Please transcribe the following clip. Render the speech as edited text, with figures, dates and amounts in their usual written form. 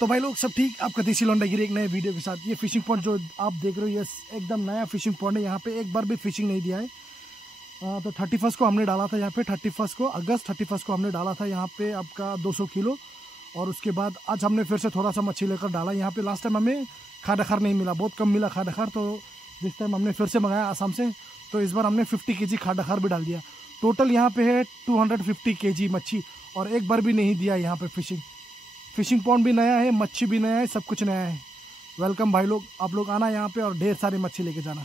तो भाई लोग सब ठीक, आपका देसी लौंडागिरी एक नए वीडियो के साथ। ये फिशिंग पॉइंट जो आप देख रहे हो ये एकदम नया फिशिंग पॉइंट है। यहाँ पे एक बार भी फिशिंग नहीं दिया है। तो 31 को हमने डाला था यहाँ पे, 31 को अगस्त 31 को हमने डाला था यहाँ पे आपका 200 किलो। और उसके बाद आज हमने फिर से थोड़ा सा मच्छी लेकर डाला यहाँ पे। लास्ट टाइम हमें खाडाखार नहीं मिला, बहुत कम मिला खाडाखार, तो जिस टाइम हमने फिर से मंगाया आसाम से, तो इस बार हमने 50 केजी खाडाखार भी डाल दिया। टोटल यहाँ पे है 250 केजी मच्छी, और एक बार भी नहीं दिया यहाँ पे फिशिंग पॉन्ड भी नया है, मच्छी भी नया है, सब कुछ नया है। वेलकम भाई लोग, आप लोग आना यहाँ पे और ढेर सारी मच्छी लेके जाना।